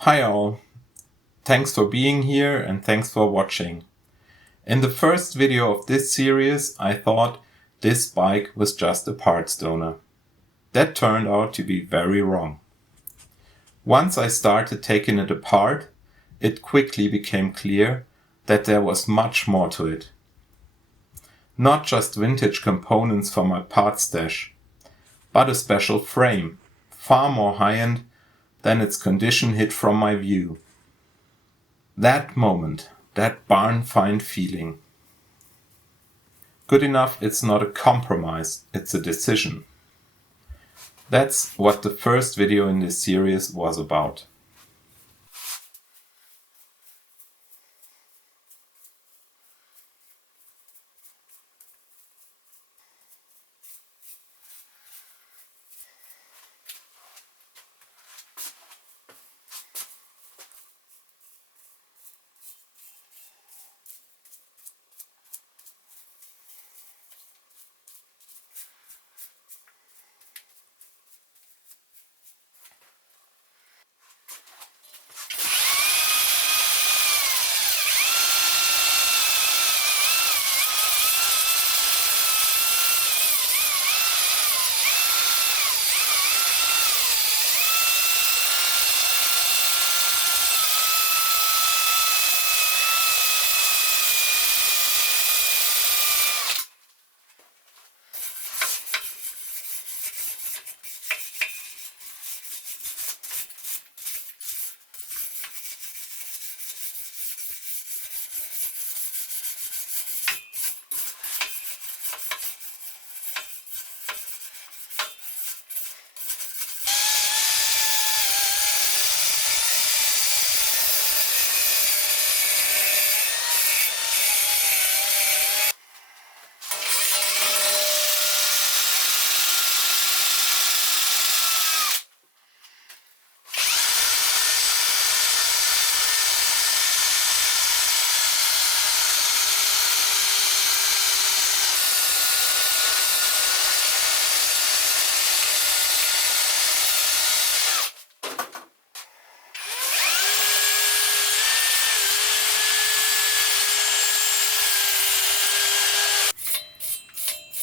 Hi all, thanks for being here and thanks for watching. In the first video of this series I thought this bike was just a parts donor. That turned out to be very wrong. Once I started taking it apart, it quickly became clear that there was much more to it. Not just vintage components for my parts stash, but a special frame, far more high-end than its condition hid from my view. That moment, that barn-find feeling. Good enough, it's not a compromise, it's a decision. That's what the first video in this series was about.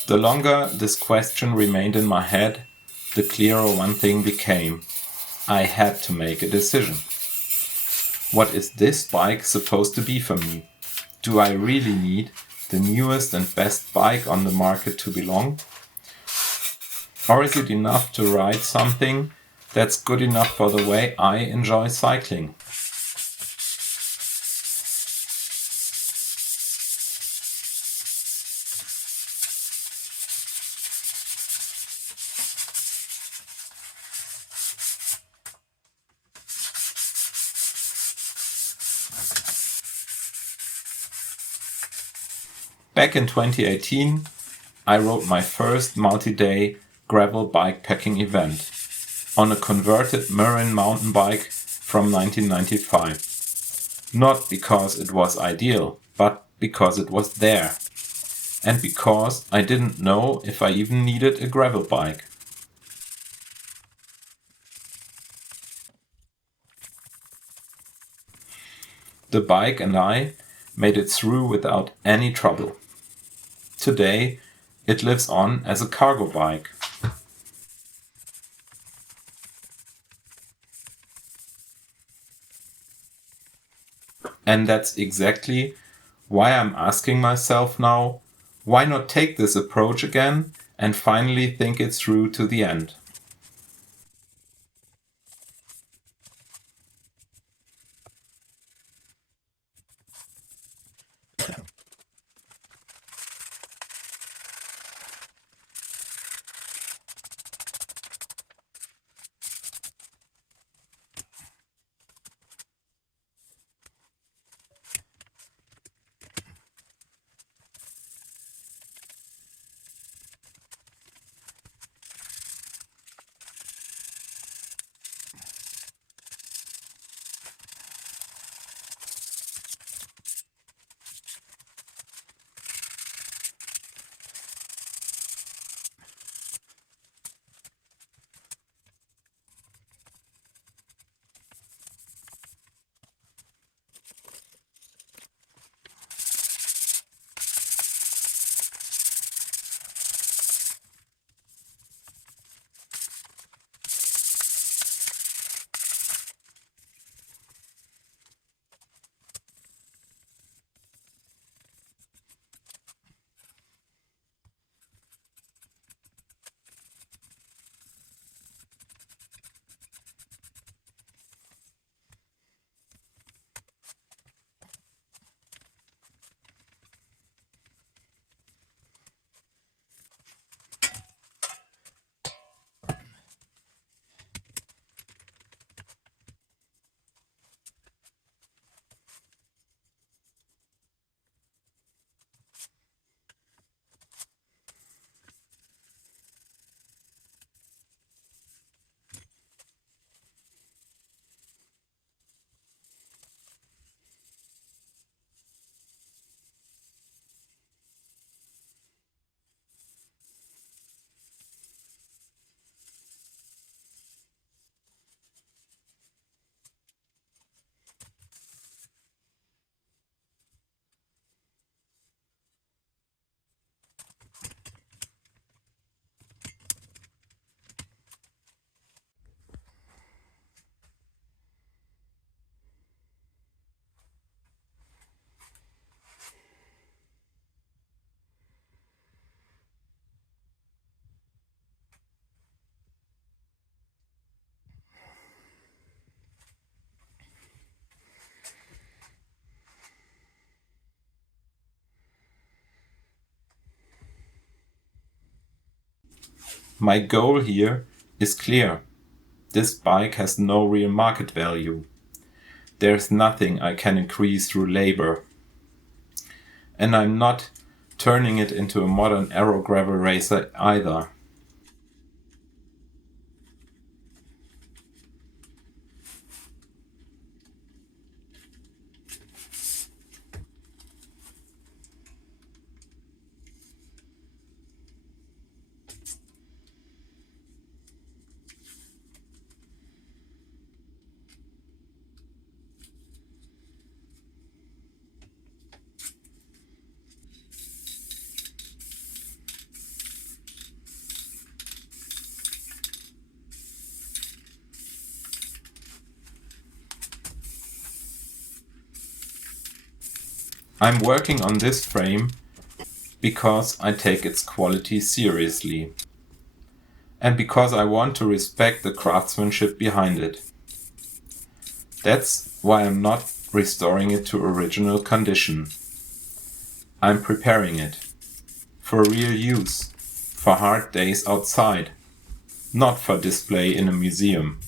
The longer this question remained in my head, the clearer one thing became. I had to make a decision. What is this bike supposed to be for me? Do I really need the newest and best bike on the market to belong? Or is it enough to ride something that's good enough for the way I enjoy cycling? Back in 2018, I rode my first multi-day gravel bikepacking event on a converted Marin mountain bike from 1995. Not because it was ideal, but because it was there. And because I didn't know if I even needed a gravel bike. The bike and I made it through without any trouble. Today, it lives on as a cargo bike. And that's exactly why I'm asking myself now, why not take this approach again and finally think it through to the end? My goal here is clear. This bike has no real market value. There's nothing I can increase through labor. And I'm not turning it into a modern Aero gravel racer either. I'm working on this frame because I take its quality seriously and because I want to respect the craftsmanship behind it. That's why I'm not restoring it to original condition. I'm preparing it for real use, for hard days outside, not for display in a museum.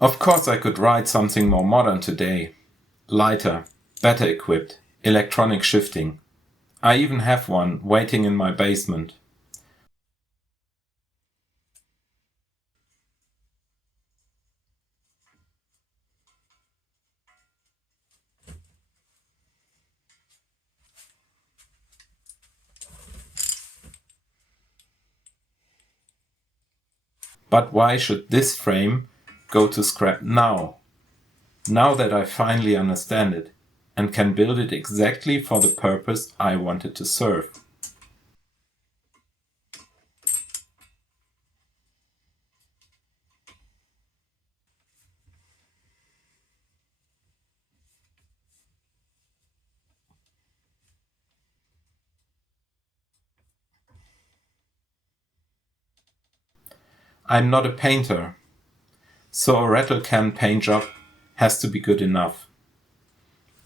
Of course I could ride something more modern today. Lighter, better equipped, electronic shifting. I even have one waiting in my basement. But why should this frame go to scrap now? Now that I finally understand it and can build it exactly for the purpose I want it to serve. I'm not a painter, so a rattle can paint job has to be good enough.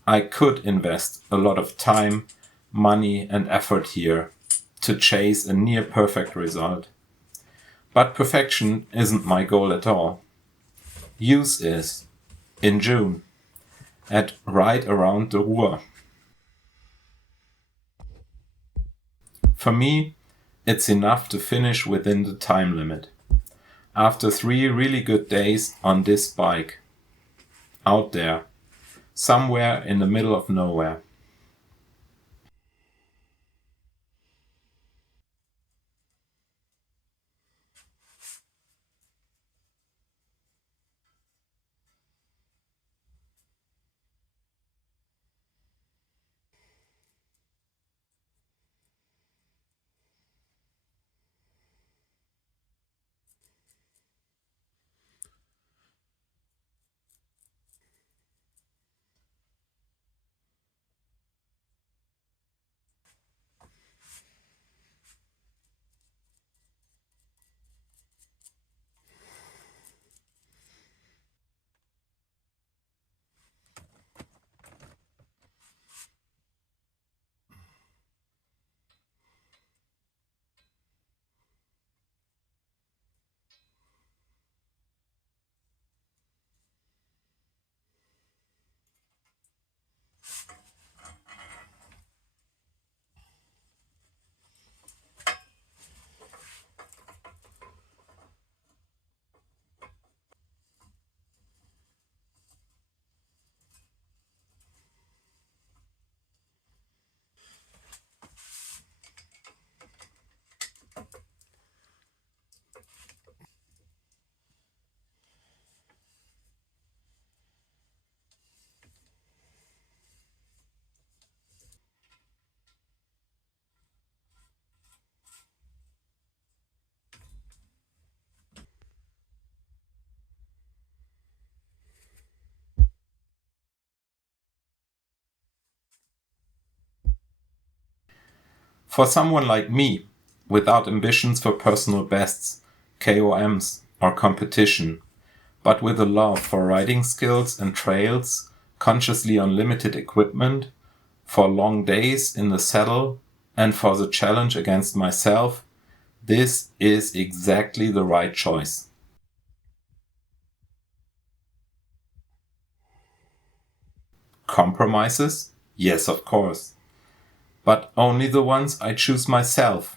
I could invest a lot of time, money and effort here to chase a near perfect result. But perfection isn't my goal at all. Use is, in June, at right around the Ruhr. For me, it's enough to finish within the time limit. After 3 really good days on this bike, out there, somewhere in the middle of nowhere. For someone like me, without ambitions for personal bests, KOMs, or competition, but with a love for riding skills and trails, consciously on limited equipment, for long days in the saddle, and for the challenge against myself, this is exactly the right choice. Compromises? Yes, of course. But only the ones I choose myself.